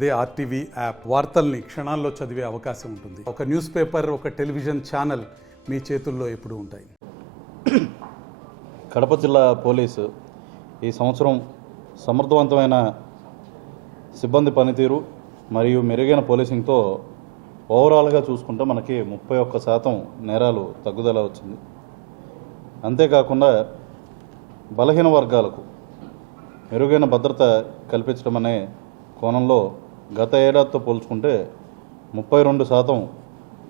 అదే RTV app వార్తల్ని క్షణాల్లో చదివే అవకాశం ఉంటుంది. ఒక న్యూస్ పేపర్, ఒక టెలివిజన్ ఛానల్ మీ చేతుల్లో ఎప్పుడూ ఉంటాయి. కడప జిల్లా పోలీసు ఈ సంవత్సరం సమర్థవంతమైన సిబ్బంది పనితీరు మరియు మెరుగైన పోలీసింగ్తో ఓవరాల్గా చూసుకుంటే మనకి 31% నేరాలు తగ్గుదల వచ్చింది. అంతేకాకుండా బలహీన వర్గాలకు మెరుగైన భద్రత కల్పించడం అనే కోణంలో గత ఏడాదితో పోల్చుకుంటే 32%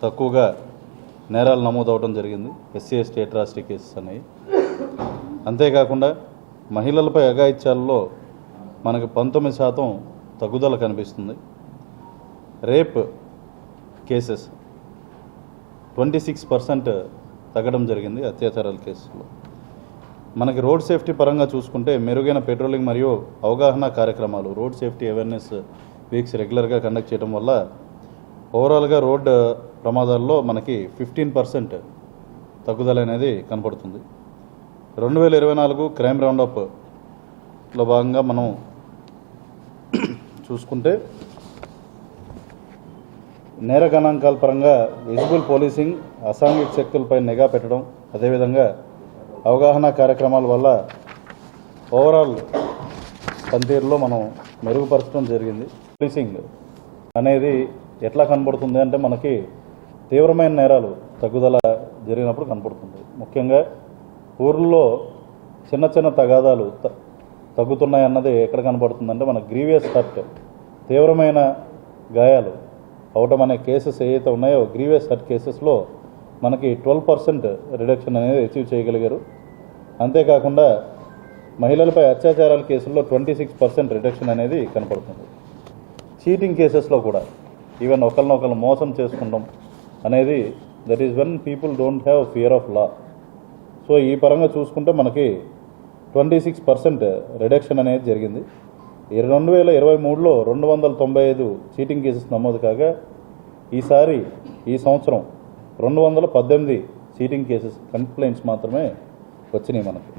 తక్కువగా నేరాలు నమోదవడం జరిగింది. ఎస్సీ ఎస్టీ అట్రాసిటీ కేసెస్ అనేవి. అంతేకాకుండా మహిళలపై అఘాయిత్యాలలో మనకి 19% తగ్గుదల కనిపిస్తుంది. రేప్ కేసెస్ 26% తగ్గడం జరిగింది. అత్యాచారాల కేసులో మనకి రోడ్ సేఫ్టీ పరంగా చూసుకుంటే మెరుగైన పెట్రోలింగ్ మరియు అవగాహన కార్యక్రమాలు, రోడ్ సేఫ్టీ అవేర్నెస్ వీక్స్ రెగ్యులర్గా కండక్ట్ చేయడం వల్ల ఓవరాల్గా రోడ్ ప్రమాదాల్లో మనకి 15% తగ్గుదల అనేది కనపడుతుంది. 2024 క్రైమ్ రౌండప్లో భాగంగా మనం చూసుకుంటే నేర గణాంకాల పరంగా విజిబుల్ పోలీసింగ్, అసాంఘిక శక్తులపై నిఘా పెట్టడం, అదేవిధంగా అవగాహన కార్యక్రమాల వల్ల ఓవరాల్ పనితీరులో మనం మెరుగుపరచడం జరిగింది. పోలీసింగ్ అనేది ఎట్లా కనబడుతుంది అంటే మనకి తీవ్రమైన నేరాలు తగ్గుదల జరిగినప్పుడు కనపడుతుంది. ముఖ్యంగా ఊర్లలో చిన్న చిన్న తగాదాలు తగ్గుతున్నాయి అన్నది ఎక్కడ కనబడుతుందంటే మన గ్రీవియస్ హర్ట్, తీవ్రమైన గాయాలు అవటం అనే కేసెస్ ఏవైతే ఉన్నాయో గ్రీవియస్ హర్ట్ కేసెస్లో మనకి 12% రిడక్షన్ అనేది అచీవ్ చేయగలిగారు. అంతేకాకుండా మహిళలపై అత్యాచారాల కేసుల్లో 26% రిడక్షన్ అనేది కనపడుతుంది. చీటింగ్ కేసెస్లో కూడా ఈవెన్ ఒకరినొకరు మోసం చేసుకుంటాం అనేది that is when people don't have fear of law. So ఈ పరంగా చూసుకుంటే మనకి 26% రిడక్షన్ అనేది జరిగింది. 2023లో 295 చీటింగ్ కేసెస్ నమోదు కాగా ఈ సంవత్సరం 218 చీటింగ్ కేసెస్ కంప్లైంట్స్ మాత్రమే వచ్చినాయి. మనకు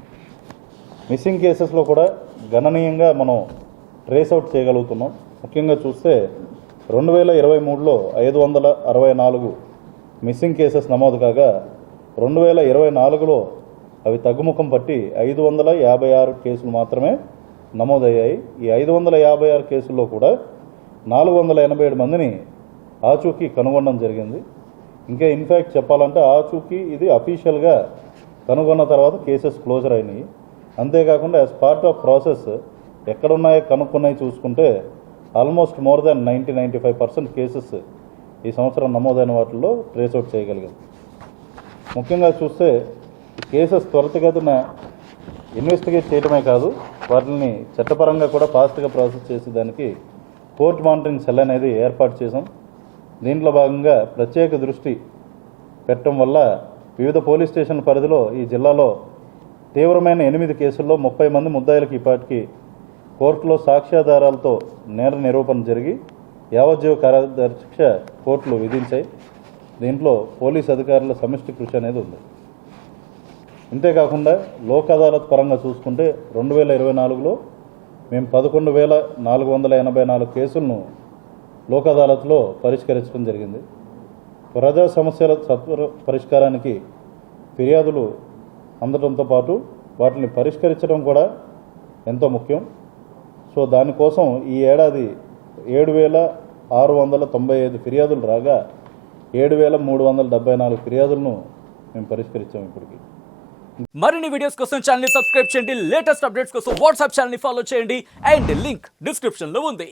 మిస్సింగ్ కేసెస్లో కూడా గణనీయంగా మనం ట్రేస్ అవుట్ చేయగలుగుతున్నాం. ముఖ్యంగా చూస్తే 2023లో 564 మిస్సింగ్ కేసెస్ నమోదు కాగా 2024లో అవి తగ్గుముఖం పట్టి 556 కేసులు మాత్రమే నమోదయ్యాయి. ఈ 556 కేసుల్లో కూడా 487 మందిని ఆచూకీ కనుగొనడం జరిగింది. ఇంకా ఇన్ఫ్యాక్ట్ చెప్పాలంటే ఆచూకీ ఇది అఫీషియల్గా కనుగొన్న తర్వాత కేసెస్ క్లోజర్ అయినాయి. అంతేకాకుండా యాజ్ పార్ట్ ఆఫ్ ప్రాసెస్ ఎక్కడున్నాయో కనుక్కున్నాయి చూసుకుంటే ఆల్మోస్ట్ మోర్ దాన్ 90-95% కేసెస్ ఈ సంవత్సరం నమోదైన వాటిల్లో ట్రేస్అవుట్ చేయగలిగాం. ముఖ్యంగా చూస్తే కేసెస్ త్వరితగతిన ఇన్వెస్టిగేట్ చేయడమే కాదు, వాటిని చట్టపరంగా కూడా ఫాస్ట్గా ప్రాసెస్ చేసేదానికి కోర్ట్ మానిటరింగ్ సెల్ అనేది ఏర్పాటు చేసాం. దీంట్లో భాగంగా ప్రత్యేక దృష్టి పెట్టడం వల్ల వివిధ పోలీస్ స్టేషన్ల పరిధిలో ఈ జిల్లాలో తీవ్రమైన 8 కేసుల్లో 30 మంది ముద్దాయిలకి ఇప్పటికీ కోర్టులో సాక్ష్యాధారాలతో నేర నిరూపణ జరిగి యావజ్జీవ కారాగార శిక్ష కోర్టులు విధించాయి. దీంట్లో పోలీస్ అధికారుల సమిష్టి కృషి అనేది ఉంది. ఇంతేకాకుండా లోక్ అదాలత్ పరంగా చూసుకుంటే 2024లో మేము 11,484 కేసులను లోక్ అదాలత్లో పరిష్కరించడం జరిగింది. ప్రజా సమస్యల సత్వర పరిష్కారానికి ఫిర్యాదులు అందడంతో పాటు వాటిని పరిష్కరించడం కూడా ఎంతో ముఖ్యం. సో దానికోసం ఈ ఏడాది 7,695 ఫిర్యాదులు రాగా 7,374 ఫిర్యాదులను మేము పరిష్కరించాము ఇప్పటికి. మరిన్ని వీడియోస్ కోసం ఛానల్ ని సబ్స్క్రైబ్ చేయండి. లేటెస్ట్ అప్డేట్స్ కోసం వాట్సాప్ ఛానల్ ని ఫాలో చేయండి. అండ్ లింక్ డిస్క్రిప్షన్ లో ఉంది.